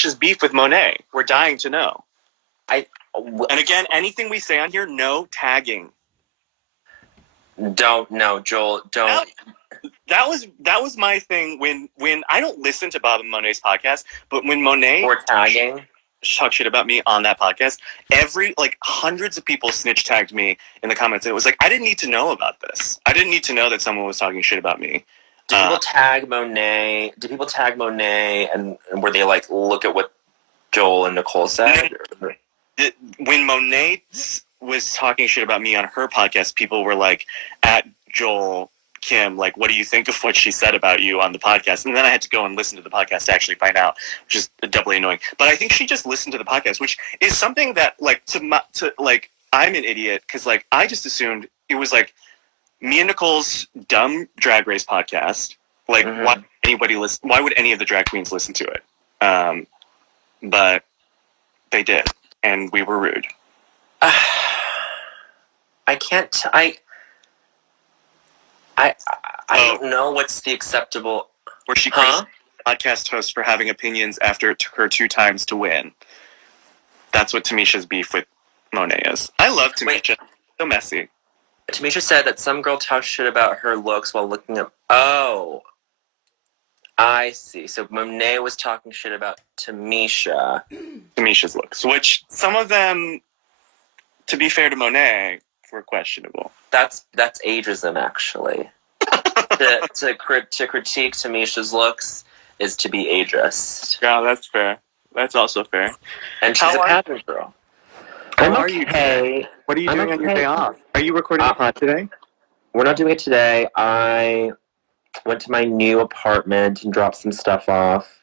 Tamisha's beef with Monet? We're dying to know. And again, anything we say on here, no tagging. Don't, no, Joel, don't. That was my thing when I don't listen to Bob and Monet's podcast, but when Monet or tagging talk shit about me on that podcast, hundreds of people snitch tagged me in the comments, and it was like, I didn't need to know about this. I didn't need to know that someone was talking shit about me. Did people tag Monet? Did people tag Monet and were they like, look at what Joel and Nicole said? When Monet was talking shit about me on her podcast, people were like, at Joel Kim, like, what do you think of what she said about you on the podcast? And then I had to go and listen to the podcast to actually find out, which is doubly annoying. But I think she just listened to the podcast, which is something that, like, I'm an idiot, because, like, I just assumed it was, like, me and Nicole's dumb Drag Race podcast. Like, why would any of the drag queens listen to it? But they did, and we were rude. I don't know what's the acceptable... Where she praised the podcast host for having opinions after it took her 2 times to win. That's what Tamisha's beef with Monet is. I love Tamisha. Wait. So messy. Tamisha said that some girl talked shit about her looks while looking up... Oh. I see. So Monet was talking shit about Tamisha. Tamisha's looks. Which, some of them, to be fair to Monet, were questionable. That's ageism, actually. to critique Tamisha's looks is to be ageist. Yeah, that's fair. That's also fair. And she's a pattern girl. How are you today? What are you doing on your day off? Are you recording a pod today? We're not doing it today. I went to my new apartment and dropped some stuff off.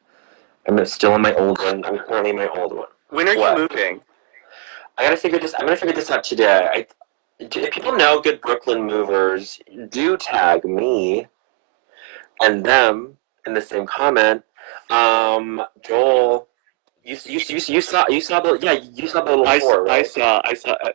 I'm still in my old one. I'm currently in my old one. When are you moving? I'm gonna figure this out today. If people know good Brooklyn movers, do tag me and them in the same comment. Joel, you saw the little tour, right?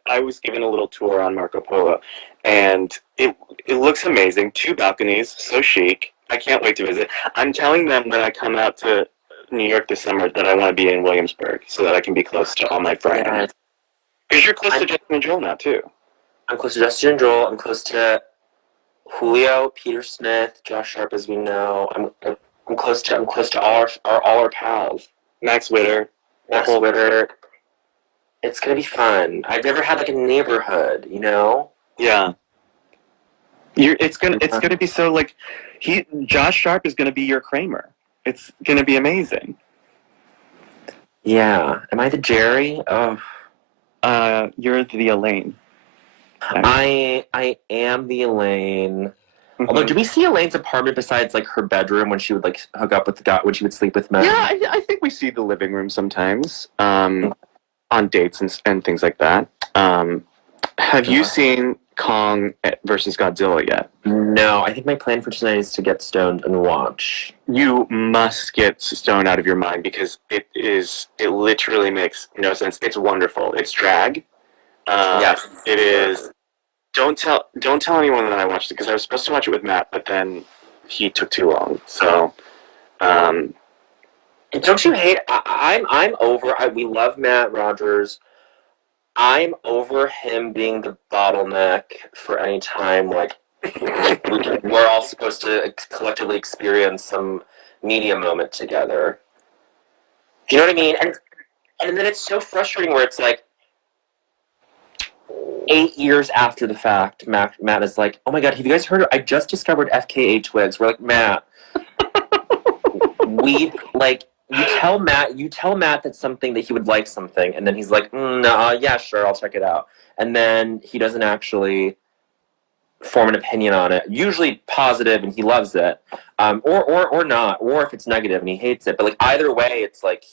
I was given a little tour on Marco Polo, and it looks amazing. 2 balconies, so chic. I can't wait to visit. I'm telling them when I come out to New York this summer that I want to be in Williamsburg so that I can be close to all my friends. Because you're close to Justin and Joel now too. I'm close to Justin and Joel. I'm close to Julio, Peter Smith, Josh Sharp, as we know. I'm close to all our pals. Max Witter. It's gonna be fun. I've never had like a neighborhood, you know? Yeah. It's gonna be so like Josh Sharp is gonna be your Kramer. It's gonna be amazing. Yeah. Am I the Jerry? Oh. You're the Elaine. I am the Elaine. Mm-hmm. Although, do we see Elaine's apartment besides like her bedroom when she would like hook up with the guy when she would sleep with men? Yeah, I think we see the living room sometimes on dates and things like that. Have you seen Kong versus Godzilla yet? No, I think my plan for tonight is to get stoned and watch. You must get stoned out of your mind because it literally makes no sense. It's wonderful. It's drag. Yes, it is. Don't tell anyone that I watched it because I was supposed to watch it with Matt, but then he took too long. So, don't you hate? I'm over. We love Matt Rogers. I'm over him being the bottleneck for any time like we're all supposed to collectively experience some media moment together. Do you know what I mean? And then it's so frustrating where it's like 8 years after the fact, Matt is like, oh my god, have you guys heard? I just discovered FKA twigs. We're like, Matt, you tell Matt that's something that he would like something, and then he's like, yeah, sure, I'll check it out. And then he doesn't actually form an opinion on it. Usually positive, and he loves it, or not, or if it's negative and he hates it. But like either way, it's like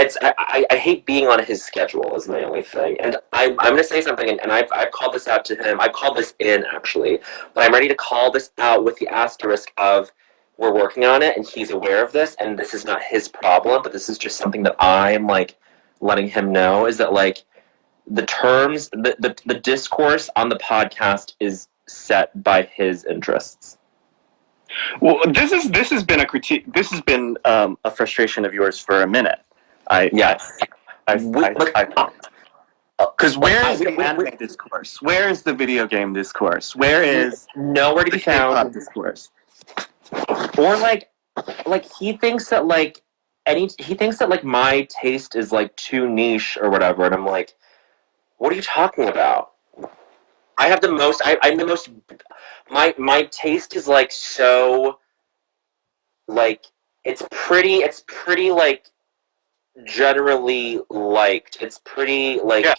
I hate being on his schedule is my only thing. And I'm going to say something, and I've called this out to him. I called this in, actually. But I'm ready to call this out with the asterisk of we're working on it, and he's aware of this, and this is not his problem, but this is just something that I'm, like, letting him know, is that, like, the terms, the discourse on the podcast is set by his interests. Well, this has been a critique. This has been a frustration of yours for a minute. Yes. Because where is the anime discourse? Where is the video game discourse? Where is nowhere to the be found? K-pop discourse? Or like he thinks that like my taste is like too niche or whatever, and I'm like, what are you talking about? I have the most. I'm the most. My taste is like so like it's pretty. It's pretty like generally liked. It's pretty like. Yeah.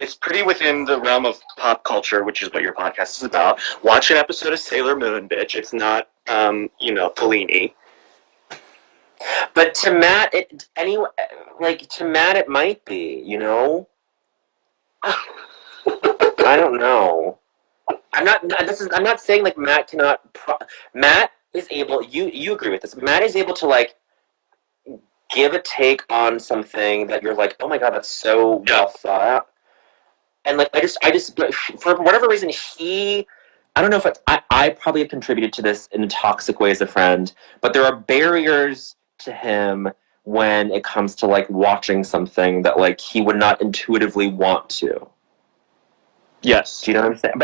It's pretty within the realm of pop culture, which is what your podcast is about. Watch an episode of Sailor Moon, bitch. It's not, Fellini. But to Matt, to Matt, it might be. You know. I don't know. I'm not. I'm not saying like Matt cannot. Matt is able. You agree with this? Matt is able to like give a take on something that you're like, oh my god, that's so well thought out. And like I just for whatever reason I don't know if I probably have contributed to this in a toxic way as a friend, but there are barriers to him when it comes to like watching something that like he would not intuitively want to. Yes. Do you know what I'm saying?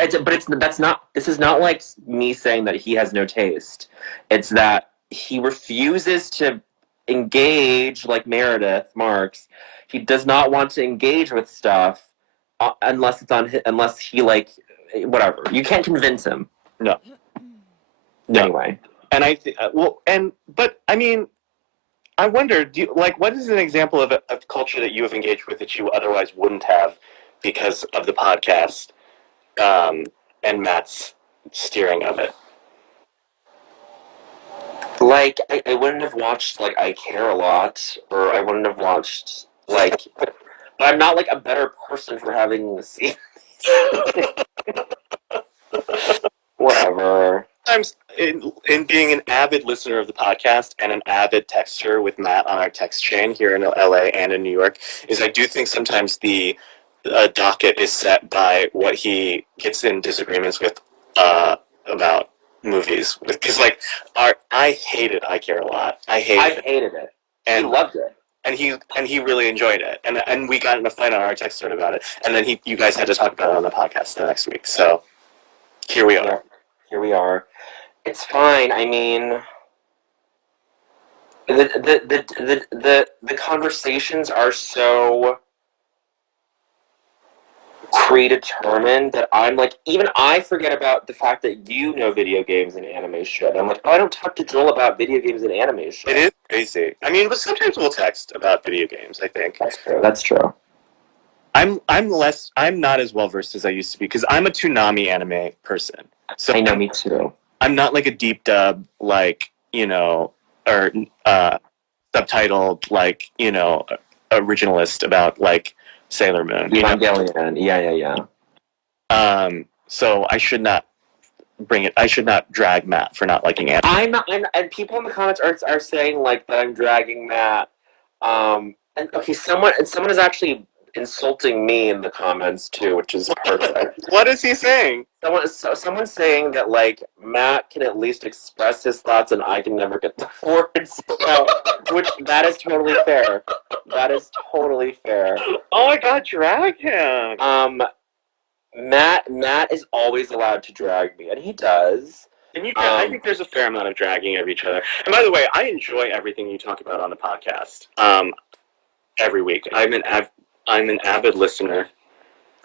This is not like me saying that he has no taste. It's that he refuses to engage like Meredith Marks. He does not want to engage with stuff unless it's on unless he like whatever. You can't convince him. No. Anyway. And but I mean, I wonder, what is an example of a culture that you have engaged with that you otherwise wouldn't have because of the podcast? And Matt's steering of it. Like, I wouldn't have watched, like, I Care a Lot, or I wouldn't have watched, like, but I'm not, like, a better person for having seen whatever. Sometimes, in being an avid listener of the podcast and an avid texter with Matt on our text chain here in LA and in New York, is I do think sometimes the docket is set by what he gets in disagreements with about movies. Because I hated I Care a Lot. I hated it. And he loved it. And he really enjoyed it. And we got in a fight on our text thread about it. And then you guys had to talk about it on the podcast the next week. So here we are. Yeah, here we are. It's fine. I mean, the conversations are so predetermined that I'm like, even I forget about the fact that you know video games and anime shit. I'm like, oh, I don't talk to Joel about video games and anime shit. It is crazy. I mean, but sometimes we'll text about video games, I think. That's true. I'm not as well versed as I used to be because I'm a Toonami anime person. So I know, me too. I'm not like a deep dub, or subtitled, originalist about like Sailor Moon. Evangelion. Yeah. So I should not drag Matt for not liking anime. And people in the comments are saying like that I'm dragging Matt. And okay, someone is actually insulting me in the comments too, which is perfect. What is he saying? Someone's saying that like Matt can at least express his thoughts and I can never get the words out, which that is totally fair. That is totally fair. Oh my god, drag him. Matt is always allowed to drag me, and he does. And I think there's a fair amount of dragging of each other. And by the way, I enjoy everything you talk about on the podcast. Every week, I'm an avid listener.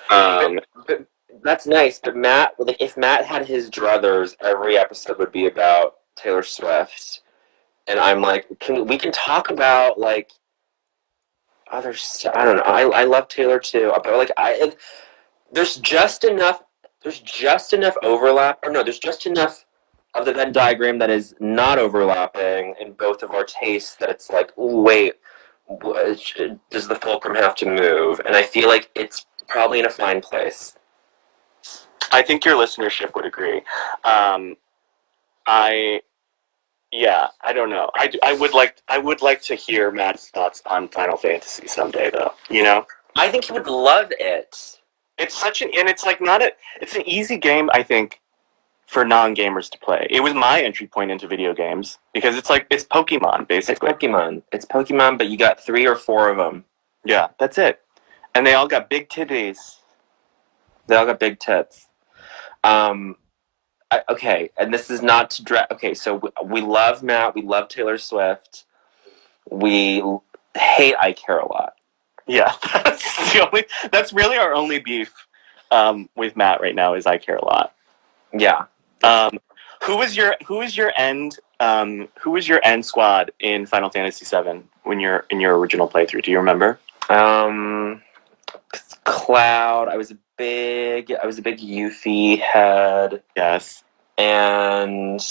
But that's nice. But Matt, like, if Matt had his druthers, every episode would be about Taylor Swift, and I'm like, we can talk about like other stuff. I don't know. I love Taylor too, but like there's just enough overlap, or no, there's just enough of the Venn diagram that is not overlapping in both of our tastes that it's like, wait, does the fulcrum have to move? And I feel like it's probably in a fine place. I think your listenership would agree. I don't know. I would like to hear Matt's thoughts on Final Fantasy someday, though. You know, I think he would love it. It's an easy game, I think, for non-gamers to play. It was my entry point into video games because it's Pokemon basically. It's Pokemon, but you got 3 or 4 of them. Yeah, that's it. And they all got big titties. They all got big tits. Okay, and this is not to drag. Okay, so we love Matt. We love Taylor Swift. We hate I Care a Lot. Yeah, that's really our only beef with Matt right now is I Care a Lot. Yeah. Who was your end squad in Final Fantasy VII in your original playthrough? Do you remember? Cloud. I was a big Yuffie head. Yes. And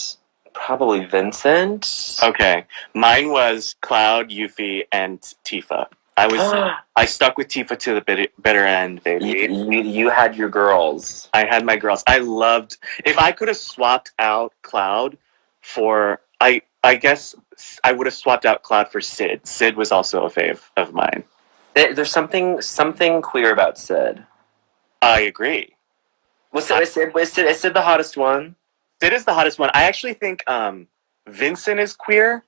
probably Vincent. Okay. Mine was Cloud, Yuffie, and Tifa. I stuck with Tifa to the bitter end, baby. You had your girls. I had my girls. I loved. If I could have swapped out Cloud for, I guess I would have swapped out Cloud for Sid. Sid was also a fave of mine. There's something queer about Sid. I agree. Was Sid the hottest one? Sid is the hottest one. I actually think Vincent is queer.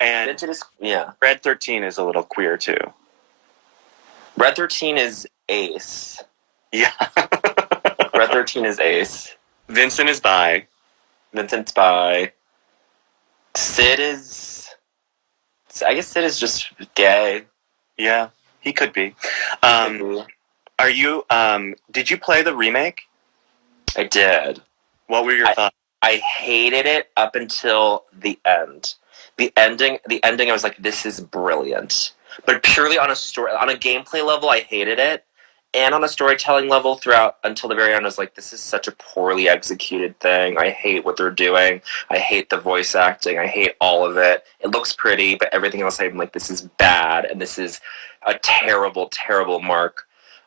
And Vincent is, yeah. Red 13 is a little queer too. Red 13 is ace. Yeah. Red 13 is ace. Vincent is bi. Vincent's bi. Sid is... I guess Sid is just gay. Yeah, he could be. Are you... did you play the remake? I did. What were your thoughts? I hated it up until the end. The ending, I was like, this is brilliant. But purely on a gameplay level, I hated it. And on a storytelling level throughout until the very end, I was like, this is such a poorly executed thing. I hate what they're doing. I hate the voice acting. I hate all of it. It looks pretty, but everything else I'm like, this is bad. And this is a terrible, terrible mark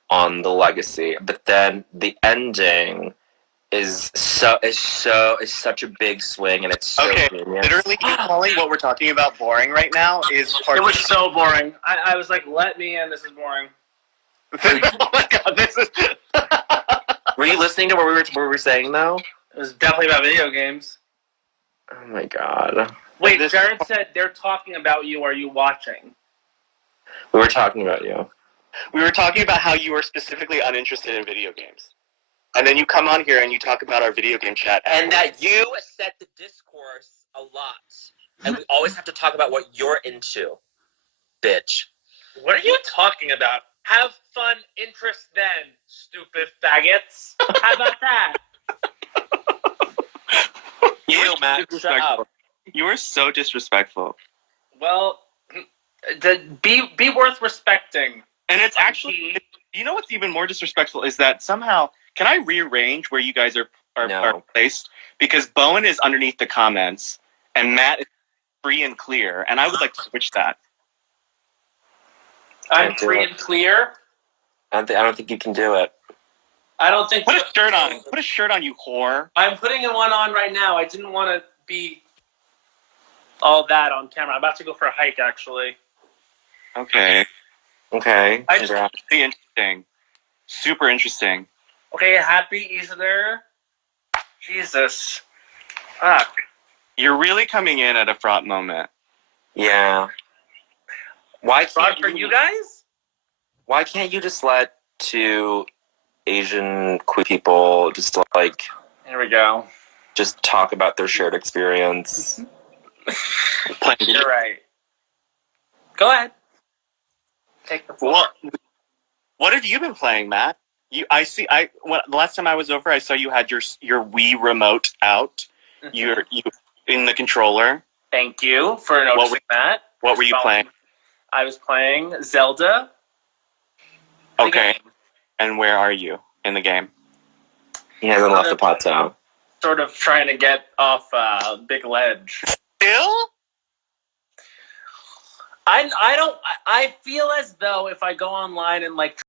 on the legacy. But then the ending is such a big swing, and it's so okay. genius. Literally, you calling what we're talking about boring right now is part. It was so boring. I was like, let me in. This is boring. Oh my god, this is. Were you listening to what we were saying though? It was definitely about video games. Oh my god. Wait, Jared said they're talking about you. Are you watching? We were talking about you. We were talking about how you were specifically uninterested in video games. And then you come on here and you talk about our video game chat. And that you set the discourse a lot. And we always have to talk about what you're into. Bitch. What are you talking about? Have fun, interest then, stupid faggots. How about that? You, Matt, shut up. You were so disrespectful. Well, be worth respecting. And it's actually, you know what's even more disrespectful is that somehow, can I rearrange where you guys are placed? Because Bowen is underneath the comments and Matt is free and clear, and I would like to switch that. I'm free and clear? I don't think you can do it. I don't think... Put a shirt on. Put a shirt on, you whore. I'm putting one on right now. I didn't want to be all that on camera. I'm about to go for a hike, actually. Okay. Okay. Pretty interesting. Super interesting. Okay, happy Easter. Jesus. Fuck. You're really coming in at a fraught moment. Yeah. Why can't for you guys? Why can't you just let 2 Asian queer people just like... Here we go. Just talk about their shared experience? You're right. Go ahead. Take the floor. What have you been playing, Matt? The last time I was over, I saw you had your Wii remote out. You in the controller. Thank you for noticing that. What were you playing? I was playing Zelda. Okay. And where are you in the game? He hasn't left the plateau. Sort of trying to get off a big ledge. Still? I feel as though if I go online and like